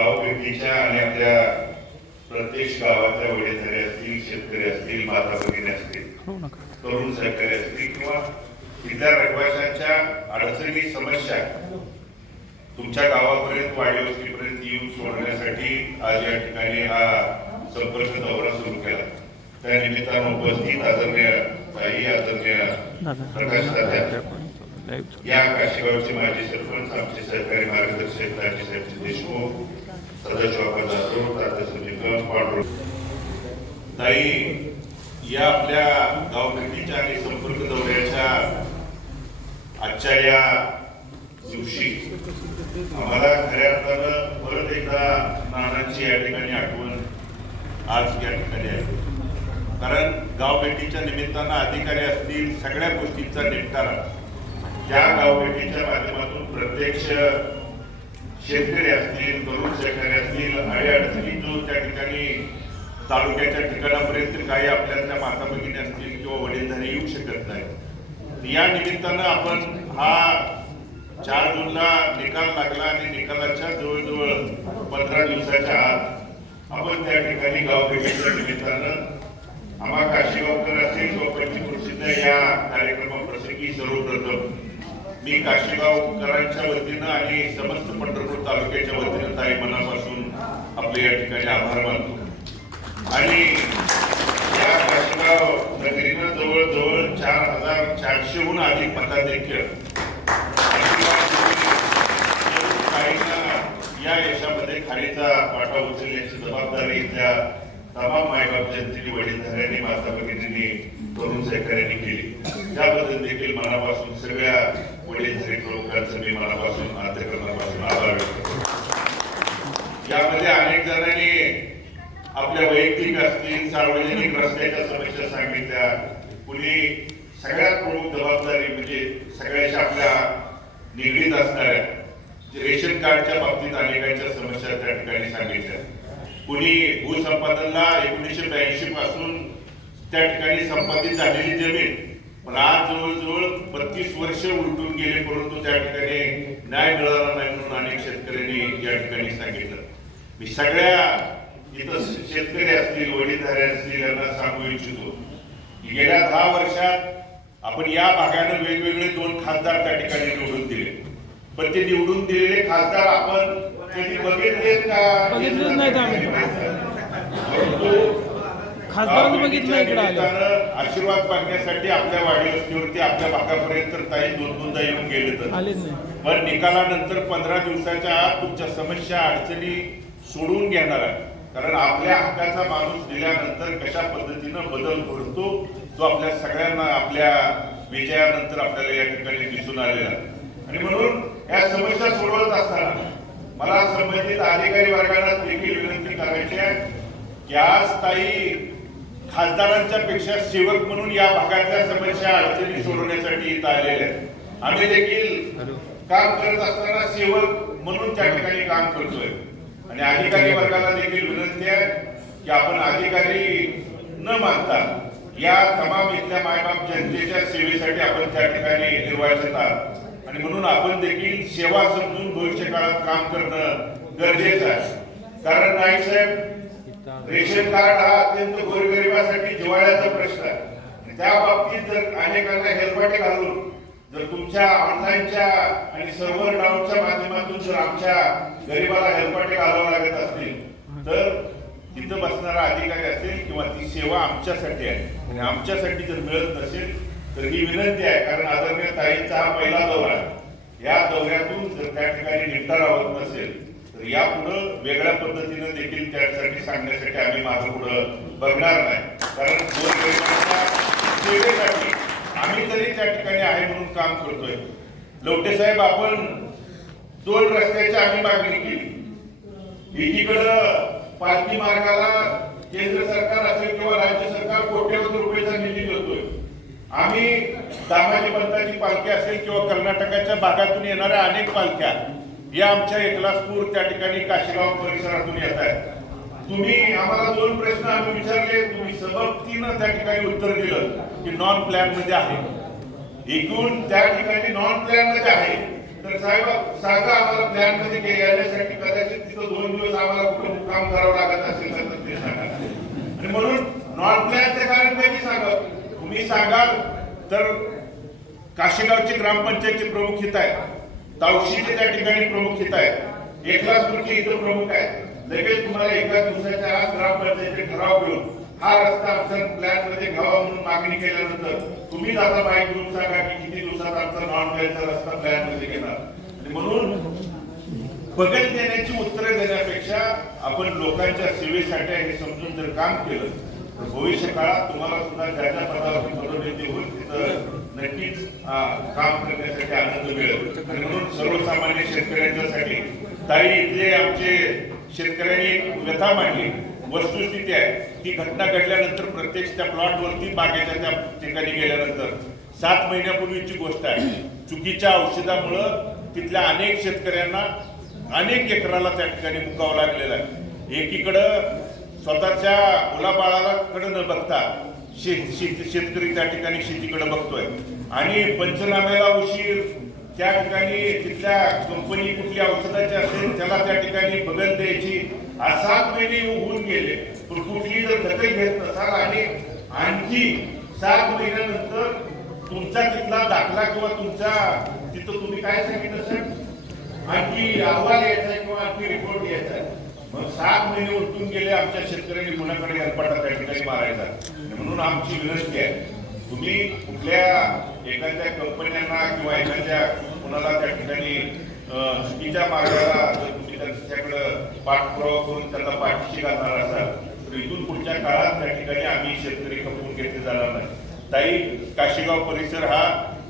गावभेटीच्या आणि आपल्या प्रत्येक गावातल्या वडीलधारे असतील शेतकरी असतील माता भगिनी असतील तरुण सहकारी असतील किंवा इथल्या रहिवाशांच्या अडचणी समस्या तुमच्या गावापर्यंत वाडी वस्तीपर्यंत येऊन सोडण्यासाठी आज या ठिकाणी हा संपर्क दौरा सुरू केला. त्या निमित्तानं उपस्थित आदरणीय ताई आदरणीय प्रकाश दादा. या काशीगावचे माजी सरपंच आमचे सहकारी मार्गदर्शक राजेसाहेब देशमुख सध्या जाधव तात्या निकम पांडुरंग ताई या आपल्या गावभेटीच्या आणि संपर्क दौऱ्याच्या आजच्या या दिवशी आम्हाला खऱ्या अर्थानं परत एकदा नानांची या ठिकाणी आठवण आज या ठिकाणी आहे. कारण गावभेटीच्या निमित्तानं अधिकारी असतील सगळ्या गोष्टींचा निपटारा या गावभेटीच्या माध्यमातून प्रत्यक्ष शेतकरी असतील तरुण शेतकरी असतील आणि अडचणी जो त्या ठिकाणी तालुक्याच्या ठिकाणापर्यंत काही आपल्यातल्या माता भगिनी असतील किंवा वडीलधारी येऊ शकत नाही या निमित्तानं आपण हा चार जूनला निकाल लागला आणि निकालाच्या जवळजवळ पंधरा दिवसाच्या आत आपण त्या ठिकाणी गावभेटीच्या निमित्तानं आम्हा काशीगावकर असेल किंवा पंचकृषीच्या या कार्यक्रमाप्रसंगी सर्वप्रथम मी काशीगावकरांच्या वतीनं आणि समस्त पंढरपूर तालुक्याच्या वतीनं ताई मनापासून आपले या ठिकाणी आभार मानतो. आणि या काशीगाव नगरीनं जवळजवळ चार हजार चारशेहून अधिक मताधिक्य या यशामध्ये खालीचा वाटा उचलण्याची जबाबदारी इथल्या तमाम मायबाप जनतेने वडीलधाऱ्यांनी माता भगिनींनी तरुण सहकार्याने केली. त्याबद्दल देखील मनापासून सगळ्या वडीलधारी लोकांचं मी मनापासून अंतकरणापासून आभार व्यक्त करतो. यामध्ये अनेक जणांनी आपल्या वैयक्तिक असतील सार्वजनिक रस्त्याच्या समस्या सांगितल्या. कुणी सगळ्यात प्रमुख जबाबदारी म्हणजे सगळ्याच्या आपल्या निगडीत असणाऱ्या रेशन कार्डच्या बाबतीत अनेकांच्या समस्या त्या ठिकाणी सांगितल्या. कुणी भूसंपादनला एकोणीसशे ब्याऐंशी पासून त्या ठिकाणी संपादित झालेली जमीन पण आज जवळजवळ बत्तीस वर्ष उलटून गेले परंतु त्या ठिकाणी न्याय मिळाला नाही म्हणून अनेक शेतकऱ्यांनी या ठिकाणी सांगितलं. मी सगळ्या इथं शेतकरी असतील वडीलधारे असतील यांना सांगू इच्छितो गेल्या दहा वर्षात आपण या भागानं वेगवेगळे दोन खासदार त्या ठिकाणी निवडून दिले. पण ते निवडून दिलेले खासदार आपण कधी बघितलेत का बघितलेच नाहीत आम्ही. परंतु खासदारांनी बघितलं इकडे आशीर्वाद मागण्यासाठी आपल्या वाडी वस्तीवरती आपल्या भागापर्यंत ताई दोन दोनदा येऊन गेले तर आलेच नाही. पण निकालानंतर पंधरा दिवसाच्या आत तुमच्या समस्या अडचणी सोडवून घेणार आहे. कारण आपल्या हक्काचा माणूस दिल्यानंतर कशा पद्धतीनं बदल घडतो तो आपल्या सगळ्यांना आपल्या विजयानंतर आपल्याला या ठिकाणी दिसून आलेला. आणि म्हणून या समस्या सोडवत असताना मला संबंधित अधिकारी वर्गाला देखील विनंती करायची आहे की आज ताई खासदारांच्या पेक्षा सेवक म्हणून या भागातल्या समस्या अडचणी सोडवण्यासाठी इथं आलेल्या आहेत. आम्ही देखील काम करत असताना सेवक म्हणून त्या ठिकाणी काम करतोय. आणि अधिकारी वर्गाला देखील विनंती आहे की आपण अधिकारी न मानता या तमाम इथल्या मायबाप जनतेच्या सेवेसाठी आपण त्या ठिकाणी निर्वाचित आहात. आणि म्हणून आपण देखील सेवा समजून भविष्य काळात काम करणं गरजेचं आहे. कारण नाईक साहेब रेशन कार्ड हा अत्यंत गोरगरिबासाठी जिवाळ्याचा प्रश्न आहे. आणि त्या बाबतीत जर अनेकांना हेलपाटे घालून जर तुमच्या ऑनलाईनच्या आणि सर्व्हर डाऊनच्या माध्यमातून जर आमच्या गरीबाला हेलपाटे घालावं लागत असतील तर तिथं बसणारा अधिकारी असेल किंवा ती सेवा आमच्यासाठी आहे. आणि आमच्यासाठी जर मिळत नसेल तर ही विनंती आहे कारण आदरणीय ताईंचा हा पहिला दौरा आहे. या दौऱ्यातून जर त्या ठिकाणी निपटारा होत नसेल यापुढं वेगळ्या पद्धतीनं देखील त्यासाठी सांगण्यासाठी आम्ही माझं पुढं बघणार नाही. कारण दोन सेवेसाठी आम्ही तरी त्या ठिकाणी आहे म्हणून काम करतोय. लोटे साहेब आपण दोन रस्त्याची आम्ही मागणी केली. एकीकडं पालखी मार्गाला केंद्र सरकार असेल किंवा राज्य सरकार कोट्यवधी रुपयाचा निधी देतोय आम्ही दामाजी पंताची पालखी असेल किंवा कर्नाटकाच्या भागातून येणाऱ्या अनेक पालख्या या आमच्या एकलासपूर त्या ठिकाणी काशीगाव परिसरातून येत आहेत. तुम्ही आम्हाला दोन प्रश्न आम्ही विचारले तुम्ही सबबतीनं त्या ठिकाणी उत्तर दिलं की नॉन प्लॅनमध्ये आहे. एकूण त्या ठिकाणी नॉन प्लॅनमध्ये आहे. तर साहेब सांगा आम्हाला प्लॅनमध्ये येण्यासाठी कदाचित तिथं दोन दिवस आम्हाला कुठं मुक्काम करावं लागत असेल तर ते सांगा. आणि म्हणून नॉन प्लॅनचं कारण पैकी सांगा. तुम्ही सांगाल तर काशीगावची ग्रामपंचायतची प्रमुख हित आहे तावशीचे त्या ठिकाणी प्रमुख हित आहे एकलासपूरचे इथं प्रमुख आहे लगेच तुम्हाला एका दिवसाच्या आत ग्रामपंचायतीचे ठराव घेऊन हा रस्ता आमच्या प्लॅनमध्ये घ्यावा म्हणून मागणी केल्यानंतर तुम्ही आता बाईक घेऊन सांगा की किती दिवसात आमचा नॉन प्लॅनचा रस्ता प्लॅनमध्ये घेणार. आणि म्हणून बगल देण्याची उत्तरं देण्यापेक्षा आपण लोकांच्या सेवेसाठी हे समजून जर काम केलं भविष्य काळात तुम्हाला सुद्धा ज्या ज्या पदावरती पदोन्नती होईल तिथं नक्कीच काम करण्यासाठी आनंद मिळेल. म्हणून सर्वसामान्य शेतकऱ्यांच्यासाठी ताई इथले आमचे शेतकऱ्यांनी व्यथा मांडली. वस्तुस्थिती आहे. ती घटना घडल्यानंतर प्रत्यक्ष त्या प्लॉटवरती बागेच्या त्या ठिकाणी गेल्यानंतर सात महिन्यापूर्वीची गोष्ट आहे. चुकीच्या औषधामुळं तिथल्या अनेक शेतकऱ्यांना अनेक एकराला त्या ठिकाणी मुकावं लागलेलं आहे. एकीकडं स्वतःच्या मुलाबाळाला कडे न बघता शेत शेत शेतकरी त्या ठिकाणी शेतीकडे बघतोय. आणि पंचनाम्याला उशीर त्या ठिकाणी तिथल्या कंपनी कुठल्या औषधाची असेल त्याला त्या ठिकाणी बगल द्यायची सात महिने होऊन गेले. पण कुठली जर दखल घेत नसाल आणि आणखी सात महिन्यानंतर तुमचा तिथला दाखला किंवा तुमचा तिथं तुम्ही काय सांगितलं सर? आणखी अहवाल यायचा किंवा आणखी रिपोर्ट यायचा? मग सात महिने उठून गेले आमच्या शेतकऱ्यांनी मुलाकडे गणपटा त्या ठिकाणी मारायचा. म्हणून आमची विनंती आहे तुम्ही कुठल्या एखाद्या कंपन्यांना किंवा एखाद्या कुणाला त्या ठिकाणी चुकीच्या मार्गाला जर तुम्ही त्यांच्याकडं पाठपुरावा करून त्यांना पाठीशी घालणार असाल तर इथून पुढच्या काळात त्या ठिकाणी आम्ही शेतकरी खपवून घेतले जाणार नाही. ताई काशीगाव परिसर हा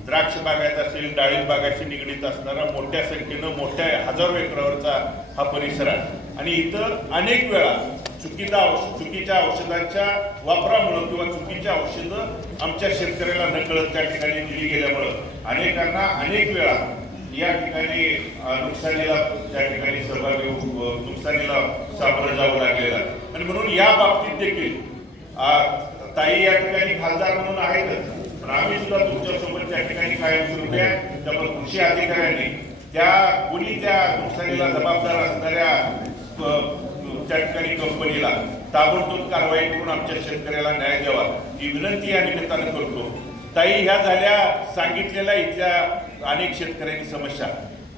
द्राक्ष बागायत असेल डाळिंब बागाशी निगडीत असणारा मोठ्या संख्येनं मोठ्या हजारो एकरावरचा हा परिसर आहे. आणि इथं अनेक वेळा चुकीचा चुकीच्या औषधांच्या वापरामुळं किंवा चुकीच्या औषधं आमच्या शेतकऱ्याला नकळत त्या ठिकाणी दिली गेल्यामुळं अनेकांना अनेक वेळा या ठिकाणी नुकसानीला त्या ठिकाणी सहभागी नुकसानीला सामोरं जावं लागलेलं आहे. आणि म्हणून या बाबतीत देखील ताई या ठिकाणी खासदार म्हणून आहेतच पण आम्ही सुद्धा तुमच्यासोबत त्या ठिकाणी कायमस्वरूपी आहे त्यामुळे कृषी अधिकाऱ्यांनी त्या कोणी त्या नुकसानीला जबाबदार असणाऱ्या त्या ठिकाणी कंपनीला ताबडतोब कारवाई करून आमच्या शेतकऱ्याला न्याय द्यावा ही विनंती या निमित्तानं करतो. ताई ह्या झाल्या सांगितलेल्या इथल्या अनेक शेतकऱ्यांची समस्या.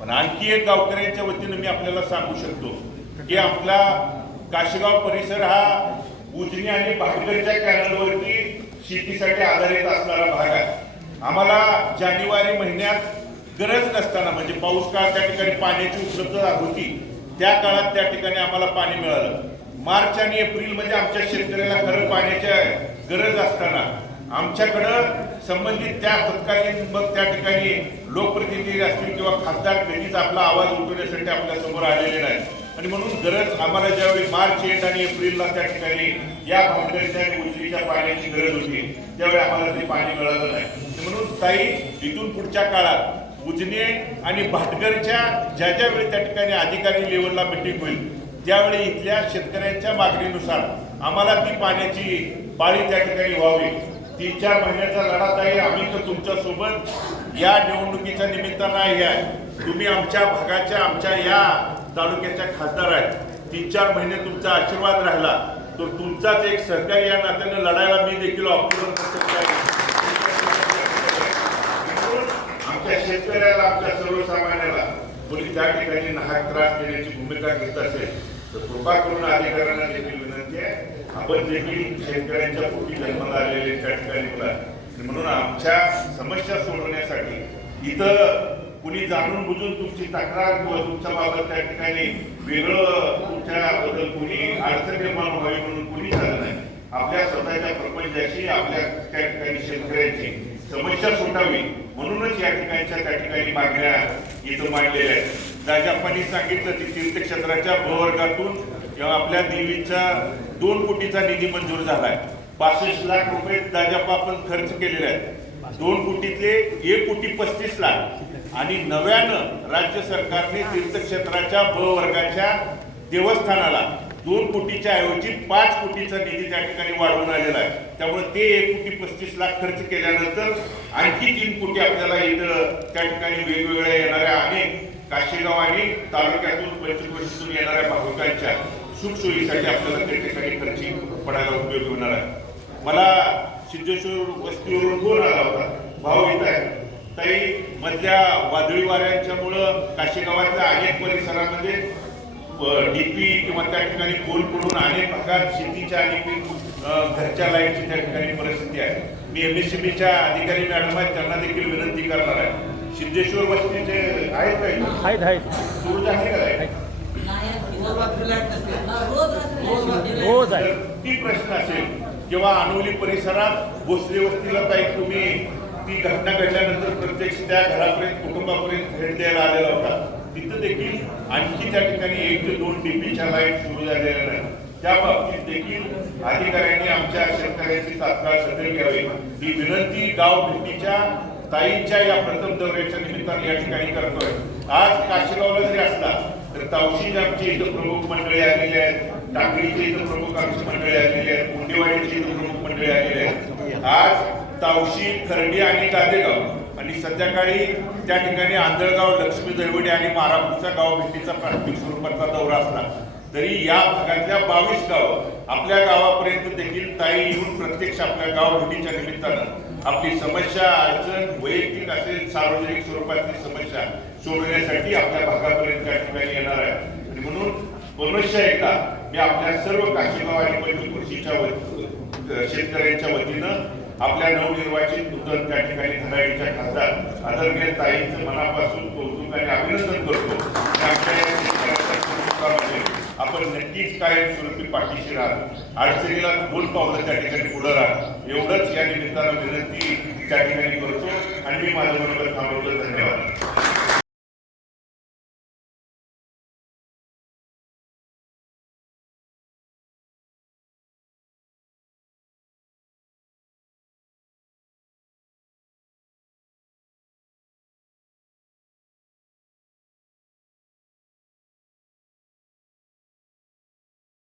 पण आणखी एक गावकऱ्यांच्या वतीनं मी आपल्याला सांगू शकतो की आपला काशीगाव परिसर हा उजनी आणि भाटगरच्या कॅनलवरती शेतीसाठी आधारित असणारा भाग आहे. आम्हाला जानेवारी महिन्यात गरज नसताना म्हणजे पाऊस काळ त्या ठिकाणी पाण्याची उपलब्धता होती त्या काळात त्या ठिकाणी आम्हाला पाणी मिळालं. मार्च आणि एप्रिलमध्ये आमच्या शेतकऱ्याला खरं पाण्याच्या गरज असताना आमच्याकडं संबंधित त्या तत्कालीन मग त्या ठिकाणी लोकप्रतिनिधी असतील किंवा खासदार कधीच आपला आवाज उठवण्यासाठी आपल्यासमोर आलेले नाही आणि म्हणून गरज आम्हाला ज्यावेळी मार्च एंड आणि एप्रिलला त्या ठिकाणी या भागदरच्या आणि उजवीच्या पाण्याची गरज होती त्यावेळी आम्हाला ते पाणी मिळालं नाही. म्हणून ताई इथून पुढच्या काळात उजने आणि भाटकरच्या ज्या ज्या वेळी त्या ठिकाणी अधिकारी लेवलला मिटिंग होईल त्यावेळी इथल्या शेतकऱ्यांच्या मागणीनुसार आम्हाला ती पाण्याची पाळी त्या ठिकाणी व्हावी. तीन चार महिन्याचा लढा आहे आम्ही तर तुमच्यासोबत या निवडणुकीच्या निमित्तानं आहे आहे. तुम्ही आमच्या भागाच्या आमच्या या तालुक्याच्या खासदार आहेत. तीन चार महिने तुमचा आशीर्वाद राहिला. तर तुमचाच एक सहकारी या नात्यानं लढायला मी देखील ऑक्टोबर आमच्या शेतकऱ्याला आमच्या सर्वसामान्याला कोणी त्या ठिकाणी नाहक त्रास देण्याची भूमिका घेत असेल तर कृपा करून अधिकाऱ्यांना देखील विनंती आहे. आपण देखील शेतकऱ्यांच्या पोटी जन्माला आलेले त्या ठिकाणी म्हणून आमच्या समस्या सोडवण्यासाठी इथं कुणी जाणून बुजून तुमची तक्रार किंवा तुमच्या बाबत त्या ठिकाणी वेगळं तुमच्याबद्दल कुणी अडचण निर्माण व्हावी म्हणून कुणी झालं नाही. आपल्या स्वतःच्या प्रपंचाची आपल्या त्या ठिकाणी शेतकऱ्यांची समस्या सुटावी म्हणूनच या ठिकाणच्या त्या ठिकाणी मागण्या इथं मांडलेल्या आहेत. राजाप्पांनी सांगितलं की तीर्थक्षेत्राच्या ब वर्गातून किंवा आपल्या देवीचा दोन कोटीचा निधी मंजूर झालाय. पासष्ट लाख रुपये दाजाप्पा आपण खर्च केलेले आहेत. दोन कोटीतले एक कोटी पस्तीस लाख. आणि नव्यानं राज्य सरकारने तीर्थक्षेत्राच्या ब वर्गाच्या देवस्थानाला दोन कोटीच्या ऐवजी पाच कोटीचा निधी त्या ठिकाणी वाढवून आलेला आहे. त्यामुळे ते एक कोटी पस्तीस लाख खर्च केल्यानंतर आणखी तीन कोटी आपल्याला इथं त्या ठिकाणी वेगवेगळ्या येणाऱ्या अनेक काशीगाव आणि तालुक्यातून पंचक्रोशीतून येणाऱ्या भाविकांच्या सुखसोयीसाठी आपल्याला त्या ठिकाणी खर्ची पडायला उपयोग होणार आहे. मला सिद्धेश्वर वस्तीवरून फोन आला होता. भाऊ येत आहे. ताई मधल्या वादळी वाऱ्यांच्यामुळं काशीगावातल्या अनेक परिसरामध्ये डीपी किंवा त्या ठिकाणी पोल पडून अनेक भागात शेतीच्या आणि घरच्या लाईटची त्या ठिकाणी परिस्थिती आहे. मी एम एस अधिकारी मॅडम आहेत त्यांना देखील विनंती करणार आहे. सिद्धेश्वर वस्तीचे आहेत का इथं? आहेत आहेत. सुरू झाले का? लाइट? रोज आहे. तर ती प्रश्न असेल किंवा अनोली परिसरात भोसले वस्तीला ताई तुम्ही ती घटना घडल्यानंतर प्रत्यक्ष त्या घरापर्यंत कुटुंबापर्यंत भेट द्यायला आलेला होता. तिथं देखील आणखी त्या ठिकाणी एक ते दोन डीपीच्या लाइट सुरू झालेल्या नाही. त्या बाबतीत देखील अधिकाऱ्यांनी आमच्या शेतकऱ्यांची तात्काळ सदर घ्यावी. ही विनंती गाव भेटीच्या ताईंच्या या प्रथम दौऱ्याच्या निमित्ताने या ठिकाणी करतोय. आज काशीगावला जरी असला तर तावशी आमची इथं प्रमुख मंडळी आलेली आहेत. टाकळीची इथं प्रमुख आमची मंडळी आलेली आहेत. कुंडेवाडीची इथं प्रमुख मंडळी आलेली आहेत. आज तावशी खर्डी आणि तादेगाव आणि संध्याकाळी त्या ठिकाणी आंधळगाव लक्ष्मी दळवडी आणि मारापूरचा गाव भेटीचा प्राथमिक स्वरूपाचा दौरा असला तरी या भागातल्या बावीस गावं आपल्या गावापर्यंत देखील ताई येऊन प्रत्यक्ष आपल्या गाव भेटीच्या निमित्तानं आपली समस्या अडचण वैयक्तिक असेल सार्वजनिक स्वरूपातली समस्या सोडवण्यासाठी आपल्या भागापर्यंत त्या ठिकाणी येणार आहे आणि म्हणून पुनश्च एकदा मी आपल्या सर्व काशीगाव आणि पंचकृषीच्या शेतकऱ्यांच्या वतीनं आपल्या नवनिर्वाचित नूतन त्या ठिकाणी धनाडीच्या खासदार आदरणीय ताईंचं मनापासून कौतुक आणि अभिनंदन करतो. आपण नक्कीच कायमस्वरूपी पाठीशी राहा. अडचणीला दोन पावलं त्या ठिकाणी पुढे राहा. एवढंच या निमित्तानं विनंती त्या ठिकाणी करतो. आणि मी माझ्या बरोबर थांबवतो. धन्यवाद.